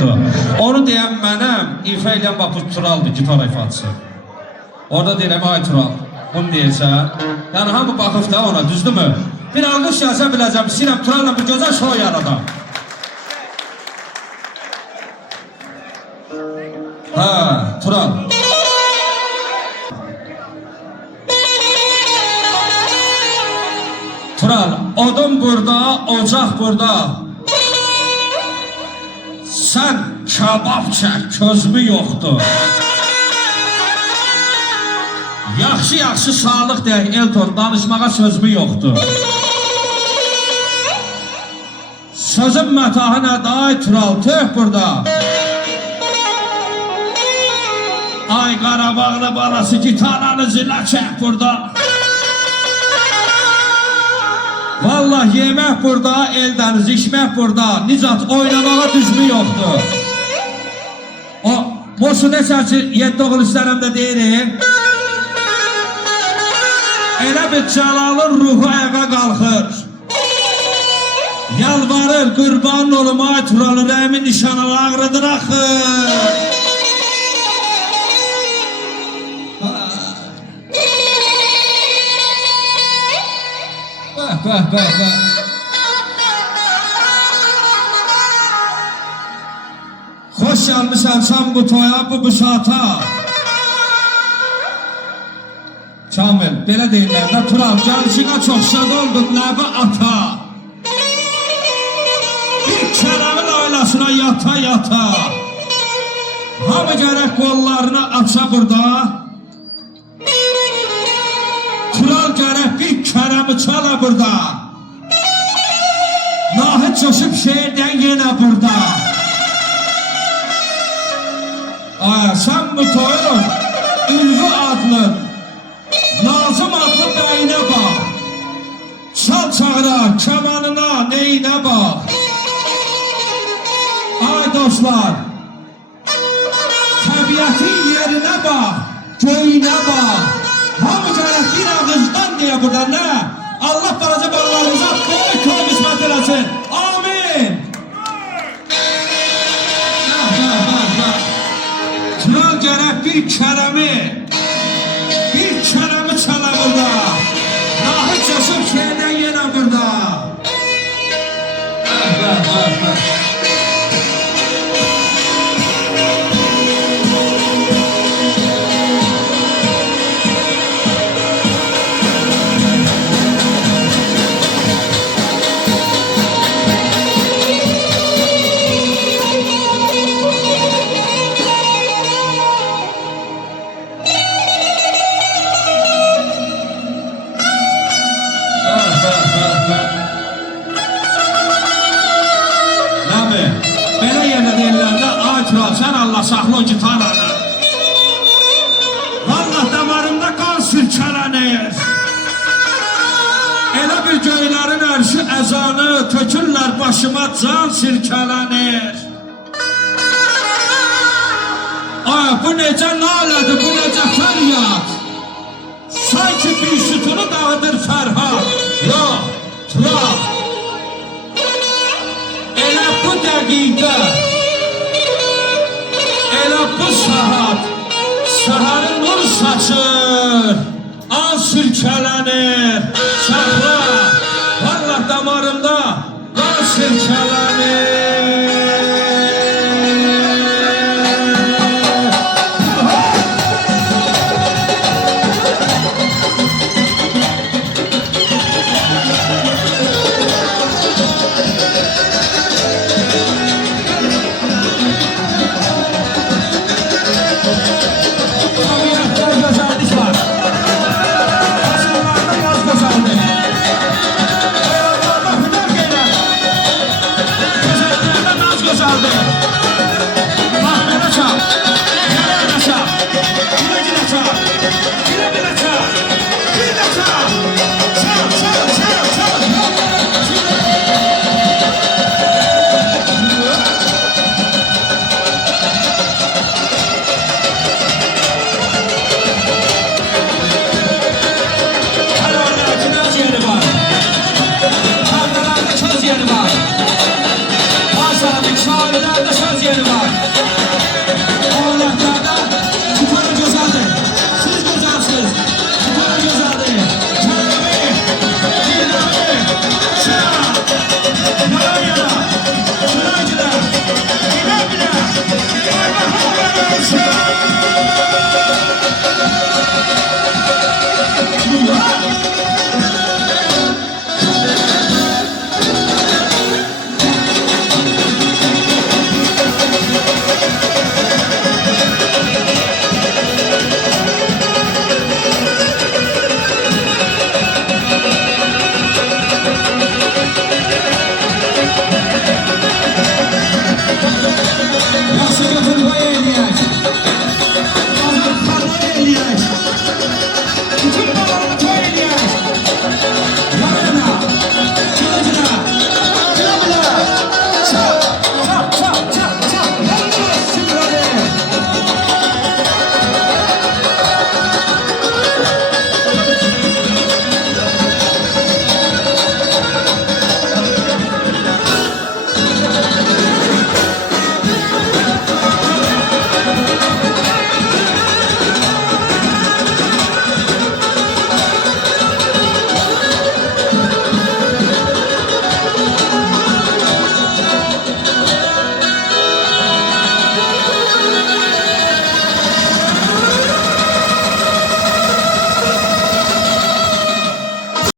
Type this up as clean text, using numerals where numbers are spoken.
yoxdur. Onu deyən mənəm, ifa eləyən bax bu Turaldır, gitar ifaçısı. Orada deyirəm, ay Tural, bunu deyirsən. Yəni hamı baxıb da ona, düzdürmü? Bir alqış gəlsə biləcəm, istəyirəm Tural'la bir gözəl şou yaradam. Ha, Tural. Tural, odun burada, ocaq burada. Sən kebab çək, közmü yoxdur. Yaxşı sağlıq deyək, Elton, danışmağa sözmü yoxdur. Sözün mətahı nədir, ay Tural, tök burada. Ay Qarabağlı balası, gitarını zilə çək burada. Vallahi yemək burada, eldəniz, içmək burada. Nicat, oynamağa düzmü yoxdur. O, boşu neçə ki, 7 oğul istərəm də deyirim. Elə bir Cəlalın ruhu ayağa qalxır. Yalvarır, qurban olum, ay Turalı, rəhmin nişanı ağrıdır axır. Bəh. Xoş gəlmişəm sən bu toya, bu saata. Kamil, belə deyirlər də Tural, gəlişinə çox şad oldum, nəbi ata. Bir kələmin ailəsinə yata. Hamı gərək qollarını aça burada. Tural gərək bir kələmi çala burada. Nahid coşub şehirdən yenə burada. Ay, sən bu toyun Ülvi adlı, Nazım adlı bəyinə bax. Çal çağırar, kəmanına, neyinə bax. Ay dostlar, təbiətin yerinə bax, göyünə bax. Hamı gərək bir ağızdan deyə burada, nə? Allah balaca bağlarımıza böyük köy qismət eləsin. Amin. Tural gərək bir kələmi çala burada. Nahid coşub şehirdən yenə burada. Sən Allah saxla o gitarını. Vallahi damarımda qan sürkələnir. Elə bir göylərin ərşi əzanı, tökürlər başıma can sirkələnir. Ay, bu necə nalədir, bu necə fəryat. Sanki bir sütunu dağıdır Fərhad. Yox, Tural. Elə bu dəqiqə, elə bu saat, saharın nur saçır, an sürkələnir. Saxla, vallahi damarımda qan sürkələnir. Söz yeri var. Maşallah, şairler de yeri var.